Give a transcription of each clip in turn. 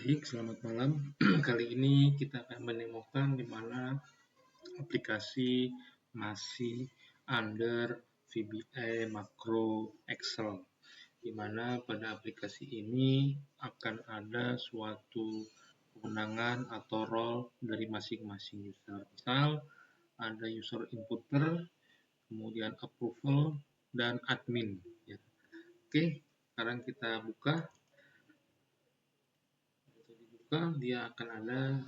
Baik, selamat malam. Kali ini kita akan menemukan di mana aplikasi masih under VBA Makro Excel, di mana pada aplikasi ini akan ada suatu kewenangan atau role dari masing-masing user. Misal ada user inputter, kemudian approval, dan admin. Ya. Oke, sekarang kita buka. Dia akan ada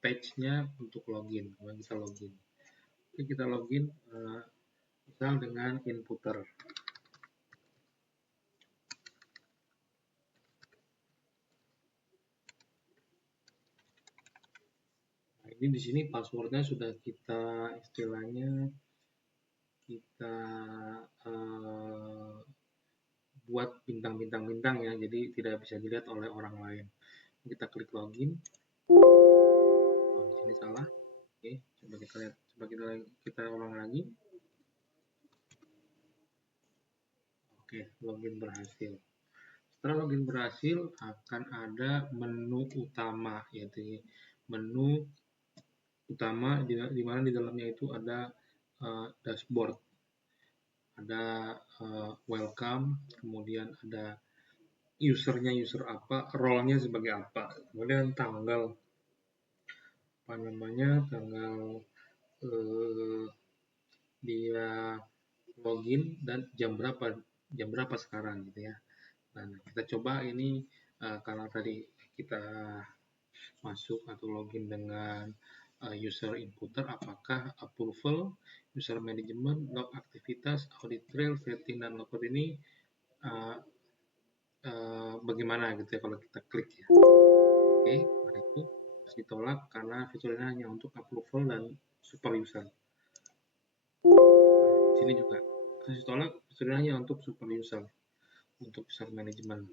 page-nya untuk login. Kalau kita login, oke, kita login misal dengan inputter. Nah, ini di sini passwordnya sudah kita istilahnya kita buat bintang-bintang ya, jadi tidak bisa dilihat oleh orang lain. Kita klik login. Oh, di sini salah. Oke, coba kita lihat, coba kita ulang lagi. Oke, login berhasil. Setelah login berhasil, akan ada menu utama, yaitu menu utama di mana di dalamnya itu ada dashboard, ada welcome, kemudian ada usernya user apa, role-nya sebagai apa, kemudian tanggal tanggal dia login dan jam berapa sekarang gitu ya. Nah, kita coba ini karena tadi kita masuk atau login dengan user inputter, apakah approval, user management, log aktivitas, audit trail, setting, dan logout ini bagaimana gitu ya kalau kita klik ya. Oke, nah itu harus ditolak karena fiturnya hanya untuk approval dan super user. Nah, sini juga harus ditolak, fiturnya hanya untuk super user, untuk user management.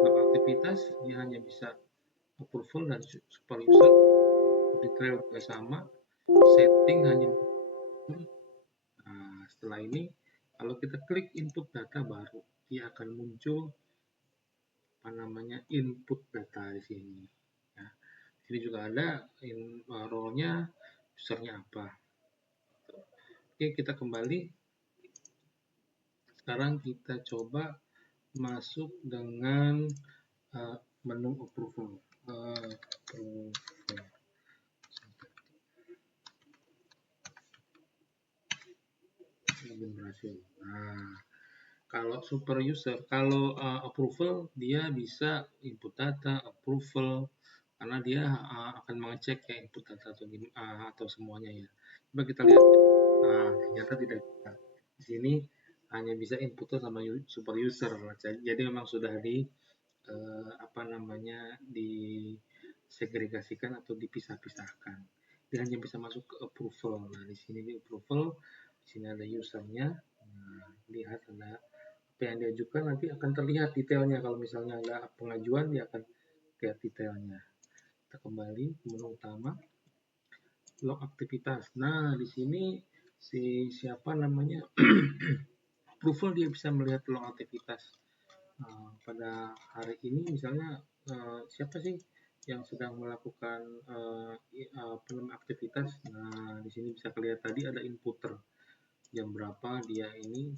Log aktivitas dia hanya bisa approval dan super user, audit trail juga sama, setting hanya. Nah, setelah ini kalau kita klik input data baru dia akan muncul input data di sini ya. Di sini juga ada role-nya, usernya apa. Oke, kita kembali. Sekarang kita coba masuk dengan menu approval. Berhasil. Nah, kalau super user, kalau approval dia bisa input data, approval, karena dia akan mengecek ya input data atau semuanya ya. Coba kita lihat. Nah, ternyata tidak bisa. Di sini hanya bisa input sama super user. Jadi memang sudah disegregasikan atau dipisah-pisahkan. Dia hanya bisa masuk ke approval. Nah, di sini di approval, di sini ada usernya. Nah, lihat ada apa yang diajukan, nanti akan terlihat detailnya. Kalau misalnya ada pengajuan, dia akan lihat detailnya. Kita kembali ke menu utama, log aktivitas. Nah, di sini approval dia bisa melihat log aktivitas. Pada hari ini misalnya siapa sih yang sedang melakukan aktivitas. Nah, di sini bisa kelihatan tadi ada inputter, jam berapa dia ini,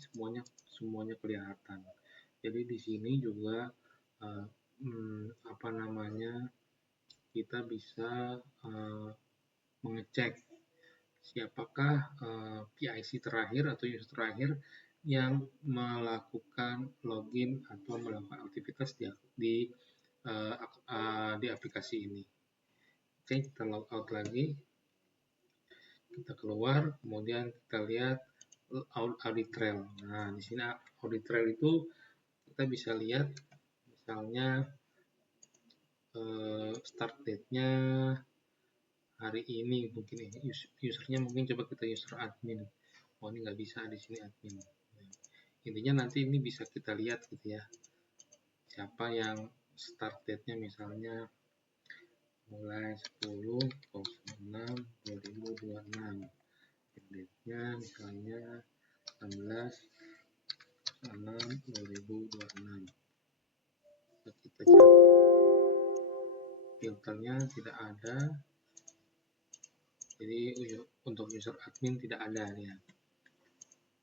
semuanya kelihatan. Jadi di sini juga kita bisa mengecek siapakah PIC terakhir atau user terakhir yang melakukan login atau melakukan aktivitas di aplikasi ini. Oke, kita log out lagi, kita keluar, kemudian kita lihat audit trail. Nah, di sini audit trail itu kita bisa lihat misalnya start date-nya hari ini, mungkin usernya mungkin coba kita user admin. Oh, ini nggak bisa di sini admin. Intinya nanti ini bisa kita lihat gitu ya, siapa yang start date-nya misalnya mulai 10.06.2026, date-nya misalnya 16.06.2026. Kita cari filternya tidak ada, jadi untuk user admin tidak ada ya.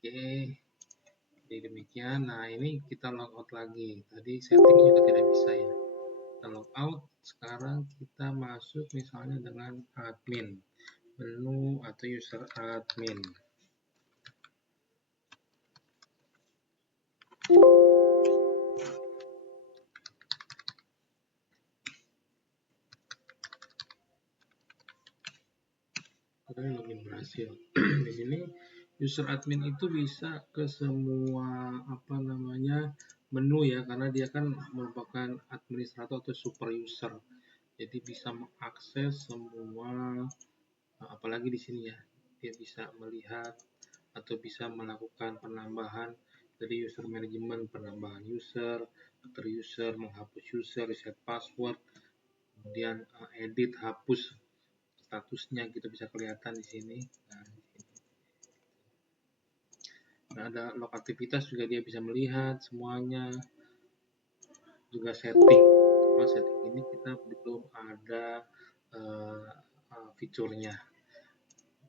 Oke, jadi demikian. Nah, ini kita logout lagi, tadi setting juga tidak bisa ya. Kita logout, sekarang kita masuk misalnya dengan admin, menu atau user admin. Login berhasil. Di sini user admin itu bisa ke semua menu ya, karena dia kan merupakan administrator atau super user. Jadi bisa mengakses semua, apalagi di sini ya, dia bisa melihat atau bisa melakukan penambahan dari user management, penambahan user, atur user, menghapus user, reset password, kemudian edit, hapus statusnya gitu bisa kelihatan di sini. Nah, ada log aktivitas juga dia bisa melihat semuanya, juga setting. Cuma setting ini kita belum ada fiturnya.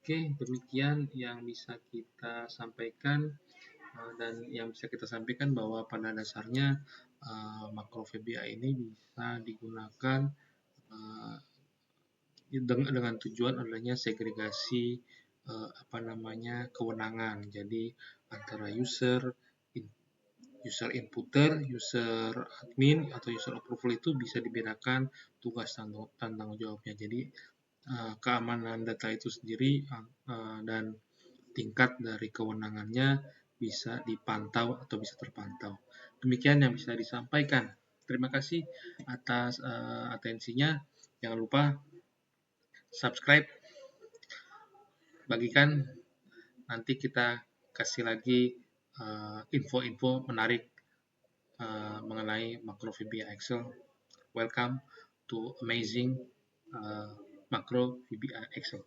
Oke, demikian yang bisa kita sampaikan, dan yang bisa kita sampaikan bahwa pada dasarnya makro VBA ini bisa digunakan dengan tujuan adanya segregasi kewenangan. Jadi antara user inputter, user admin atau user approval itu bisa dibedakan tugas dan tanggung jawabnya. Jadi keamanan data itu sendiri dan tingkat dari kewenangannya bisa dipantau atau bisa terpantau. Demikian yang bisa disampaikan. Terima kasih atas atensinya. Jangan lupa subscribe, bagikan, nanti kita kasih lagi info-info menarik mengenai Macro VBA Excel. Welcome to amazing Macro VBA Excel.